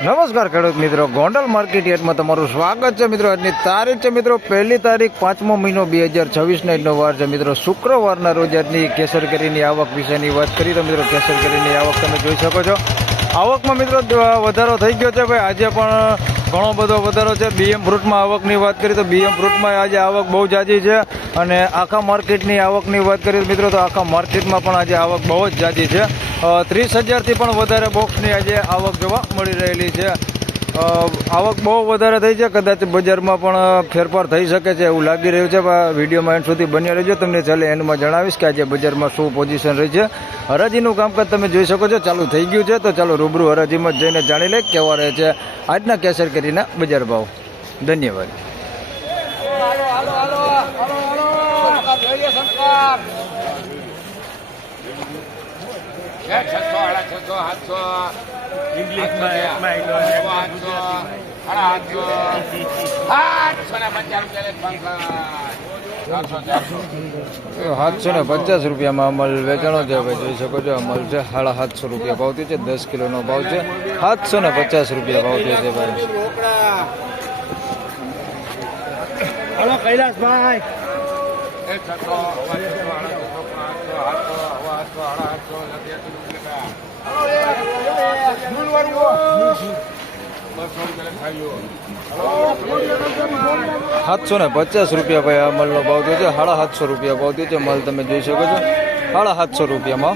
નમસ્કાર ખેડૂત મિત્રો, ગોંડલ માર્કેટ યાર્ડમાં તમારું સ્વાગત છે મિત્રો. આજની તારીખ છે મિત્રો 1 તારીખ 5મો મહિનો 2026 આજનો વાર છે મિત્રો શુક્રવારના રોજ. આજની કેસર કેરીની આવક વિશેની વાત કરીએ તો મિત્રો કેસર કેરીની આવક તમે જોઈ શકો છો. આવકમાં મિત્રો વધારો થઈ ગયો છે ભાઈ. આજે પણ ઘણો બધો વધારો છે. બીએમ ફ્રૂટમાં આવકની વાત કરીએ તો બીએમ ફ્રૂટમાં આજે આવક બહુ જાજી છે. અને આખા માર્કેટની આવકની વાત કરીએ મિત્રો તો આખા માર્કેટમાં પણ આજે આવક બહુ જ જાજી છે. 30,000થી પણ વધારે બોક્સની આજે આવક જોવા મળી રહેલી છે. આવક બહુ વધારે થઈ છે. કદાચ બજારમાં પણ ફેરફાર થઈ શકે છે એવું લાગી રહ્યું છે. વિડીયોમાં એન્ડ સુધી બન્યા રહેજો. તમને ચાલે એન્ડમાં જણાવીશ કે આજે બજારમાં શું પોઝિશન રહી છે. હરાજીનું કામકાજ તમે જોઈ શકો છો ચાલુ થઈ ગયું છે. તો ચાલો રૂબરૂ હરાજીમાં જઈને જાણી લે કેવા રહે છે આજના કેસર કેરીના બજાર ભાવ. ધન્યવાદ. ₹750 અમલ વેચાણો છે ભાઈ. જોઈ શકો છો અમલ છે ₹750 ભાવથી છે. 10 કિલોનો ભાવ છે. ₹750 ભાવથી છે ભાઈ. હલો કૈલાસભાઈ, ₹750 ભાઈ આ મલનો ભાવ થયો છે. ₹750 ભાવ થયો છે. મલ તમે જોઈ શકો છો ₹750.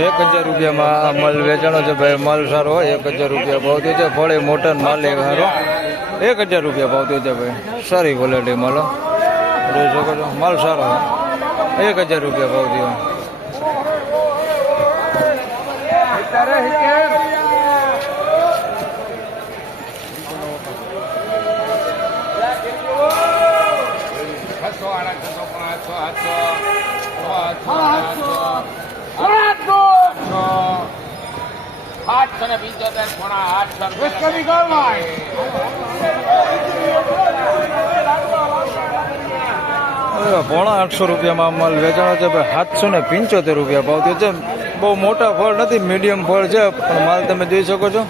₹1,000 મલ વેચાણો છે ભાઈ. મલ સારો હોય. ₹1,000 ભાવ થયો છે. ફળે મોટા માલ એક સારો. ₹1,000 ભાવ થયો છે ભાઈ. સારી ક્વોલિટી માલ જોઈ શકો છો. માલ સારો હોય. ₹1,000 ભાવ થયો. ₹850 માલ વેચાણો છે ભાઈ. ₹775 ભાવ થયો છે. બહુ મોટા ફળ નથી, મીડિયમ ફળ છે પણ માલ તમે જોઈ શકો છો.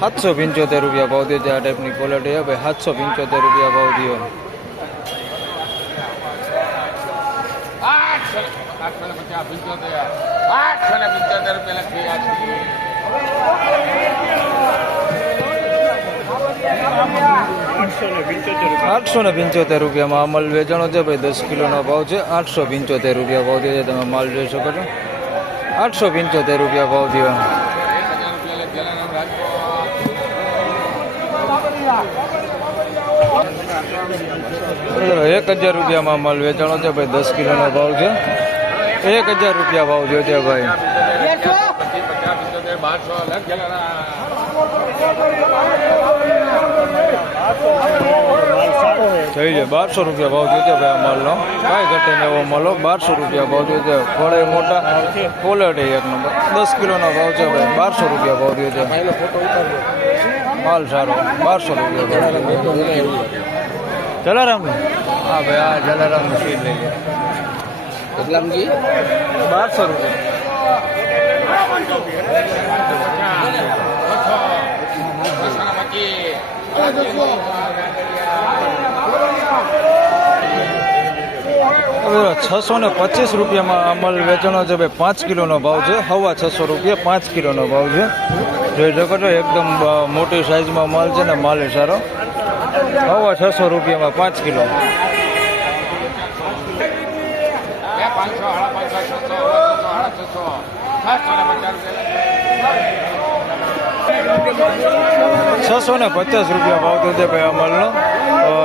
₹775 ભાવ થયો છે. આ ટાઈપની ક્વોલિટી છે ભાઈ. ₹775 ભાવ થયો. ₹875 અમલ વેચાણો છે ભાઈ. 10 કિલોનો ભાવ છે. ₹875 ભાવ થયો છે. તમે માલ જોઈ શકો છો. ₹875 ભાવ થયો. ₹1,000 માલ વેચાણો છે ભાઈ. 10 કિલોનો ભાવ છે. ₹1,000 ભાવ થયો છે ભાઈ. થઈ છે ₹1200 ભાવ થયો છે ભાઈ. આ માલનો કાંઈ ઘટે ને એવો માલો. ₹1200 ભાવ થયો છે. ફળે મોટા, ક્વોલિટી એક નંબર. 10 કિલોનો ભાવ છે ભાઈ. ₹1200 ભાવ થયો છે. માલ સારો. ₹1200 જલારામ. હા ભાઈ, આ જલારામનું સીટ લઈ ગયા. કેટલામજી? ₹1200. ₹625 અમલ વેચાણો છે ભાઈ. 5 કિલોનો ભાવ છે. ₹625. 5 કિલોનો ભાવ છે. જોઈ શકો છો એકદમ મોટી સાઈઝમાં માલ છે ને માલ સારો. ₹625 5 કિલો. ₹650 ભાવ થયો છે ભાઈ. અમલનો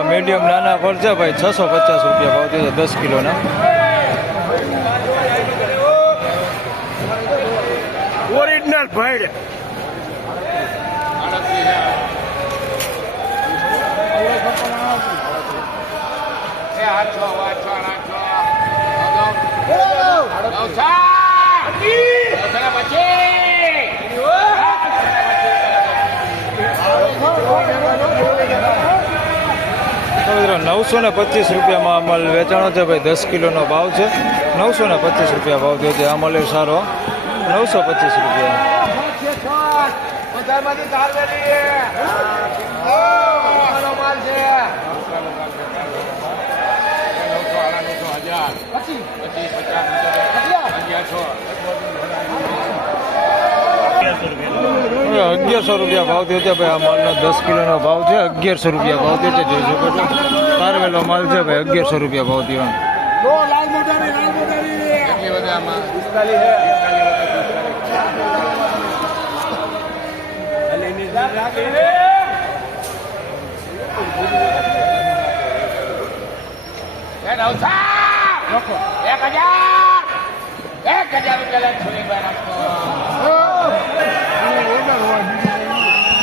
મીડિયમ નાના ફળ છે ભાઈ. ₹650 ભાવ થયો છે 10 કિલોના. ઓરિજિનલ ભાઈ. 925 રૂપિયામાં અમલ વેચાણો છે ભાઈ. 10 કિલોનો ભાવ છે. 925 રૂપિયા ભાવ થયો છે. અમલ એ સારો 925 રૂપિયા. હવે 1100 રૂપિયા ભાવ થયો છે ભાઈ. આ માલનો 10 કિલોનો ભાવ છે. 1100 રૂપિયા ભાવ થયો છે. જોઈ શકો છો તારવેલો માલ છે ભાઈ. 1100 રૂપિયા ભાવ થયો.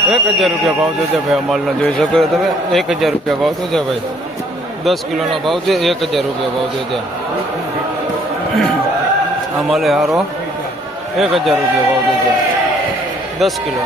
એક 1000 રૂપિયા ભાવ થયો છે ભાઈ. અમલનો જોઈ શકો છો તમે. 1000 રૂપિયા ભાવ થયો છે ભાઈ. 10 કિલોનો ભાવ છે. 1000 રૂપિયા ભાવ થયો છે. અમલે હારો 1000 રૂપિયા ભાવ થયો છે. 10 કિલો.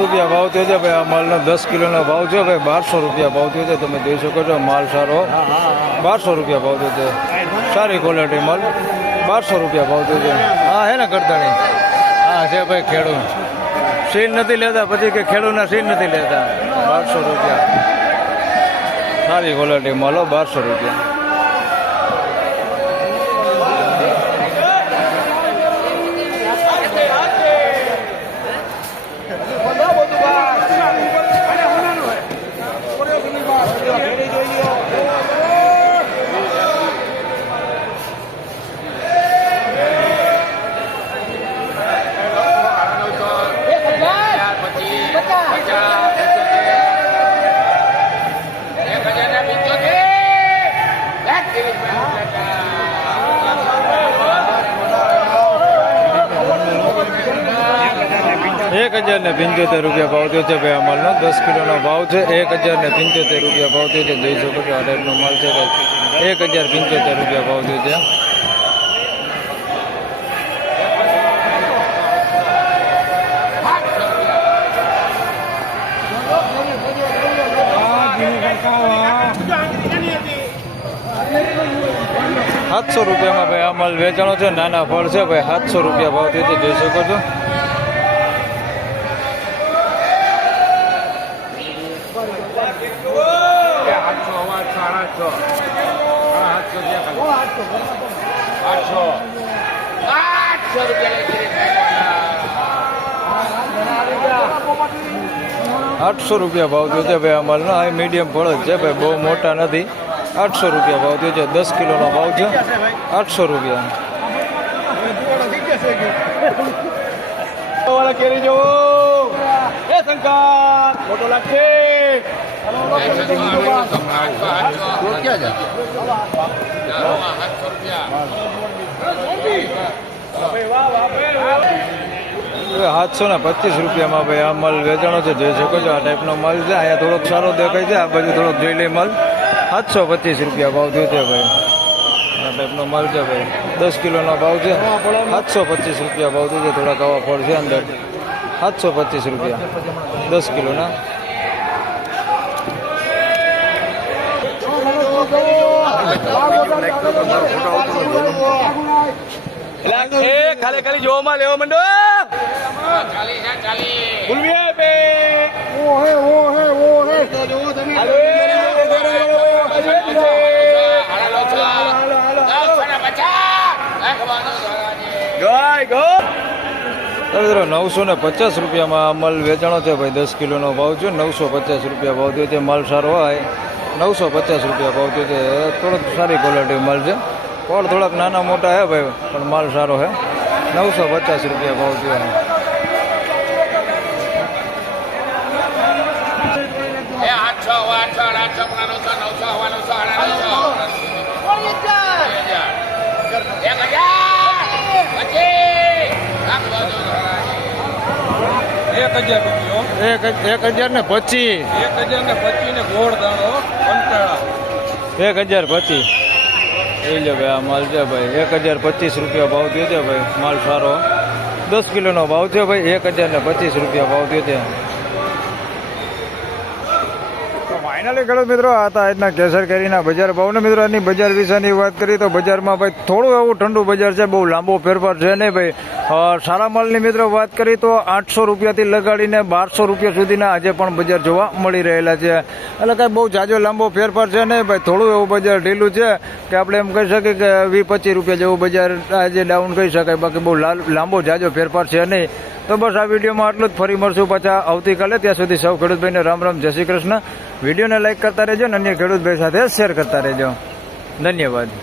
રૂપિયા ભાવ થયો છે ભાઈ. આ માલનો 10 કિલોનો ભાવ છે ભાઈ. 1200 રૂપિયા ભાવ થયો છે. તમે જોઈ શકો છો માલ સારો. 1200 રૂપિયા ભાવ થયો છે. સારી ક્વોલિટી માલ. 1200 રૂપિયા ભાવ થયો છે. હા હે ને કરતાણી. હા છે ભાઈ. ખેડૂત સીન નથી લેતા પછી કે ખેડૂતના સીન નથી લેતા. 1200 રૂપિયા. સારી ક્વોલિટી માલો. 1200 રૂપિયા. એક 1075 રૂપિયા ભાવ થયો છે ભાઈ. આ માલનો 10 કિલોનો ભાવ છે. 1075 રૂપિયા ભાવ થયો છે. જોઈ શકો છો આ ટાઈપનો માલ છે ભાઈ. 1075 રૂપિયા ભાવ થયો છે. ₹700 રૂપિયામાં ભાઈ આ માલ વેચાણો છે. નાના ફળ છે ભાઈ. 700 રૂપિયા ભાવ થયો છે. જોઈ શકો છો. ₹800 રૂપિયા ભાવ થયો છે ભાઈ. આ માલનો આ મીડિયમ ફળ જ છે ભાઈ. બહુ મોટા નથી. 800 રૂપિયા ભાવ થયો છે. 10 કિલોનો ભાવ છે. 800 રૂપિયા. કેરી જો એ શંકર ફોટો લાગશે. ₹725 રૂપિયામાં ભાઈ આ માલ વેચાણો છે. જોઈ શકો છો આ ટાઈપનો માલ છે. અહીંયા થોડોક સારો દેખાય છે. આ બાજુ થોડોક જોઈ લે માલ. 725 રૂપિયા ભાવ થયો છે ભાઈ. આ ટાઈપનો માલ છે ભાઈ. 10 કિલોનો ભાવ છે. 725 રૂપિયા ભાવ થયો છે. થોડાક આવા ફળ છે અંદર. 725 રૂપિયા 10 કિલોના. ખાલી ખાલી જોવામાં લેવા માંડો. મિત્રો 950 રૂપિયામાં અમલ વેચાણો છે ભાઈ. 10 કિલોનો ભાવ છે. 950 રૂપિયા ભાવ થયો છે. માલ સારો હોય. 950 રૂપિયા ભાવ થયો છે. થોડોક સારી ક્વોલિટી માલ છે. ફળ થોડાક નાના મોટા હે ભાઈ પણ માલ સારો હે. 950 રૂપિયા ભાવ થયો. એક 1025 ને 25 ને ગોળ દાણો કંટાળા 1025 એ લે ભાઈ આ માલ છે ભાઈ 1025 રૂપિયા ભાવ થયો છે ભાઈ માલ સારો 10 કિલોનો ભાવ થયો ભાઈ 1025 રૂપિયા ભાવ થયો છે ફાઇનલી ખેડૂત મિત્રો આ હતા આજના કેસર કેરીના બજાર ભાવને મિત્રો આજની બજાર વિશેની વાત કરી તો બજારમાં ભાઈ થોડું એવું ઠંડુ બજાર છે બહુ લાંબો ફેરફાર છે નહીં ભાઈ સારા માલની મિત્રો વાત કરી તો 800 રૂપિયાથી લગાડીને 1200 રૂપિયા સુધીના આજે પણ બજાર જોવા મળી રહેલા છે એટલે કાંઈ બહુ જાજો લાંબો ફેરફાર છે નહીં ભાઈ થોડું એવું બજાર ઢીલું છે કે આપણે એમ કહી શકીએ કે 20-25 રૂપિયા જેવું બજાર આજે ડાઉન કહી શકાય બાકી બહુ લાંબો જાજો ફેરફાર છે નહીં તો બસ આ વિડીયોમાં આટલું જ ફરી મળશું પાછા આવતીકાલે ત્યાં સુધી સૌ ખેડૂતભાઈને રામ રામ જય શ્રી કૃષ્ણ વિડીયોને લાઈક કરતા રહેજો અને અન્ય ખેડૂતભાઈ સાથે શેર કરતા રહેજો ધન્યવાદ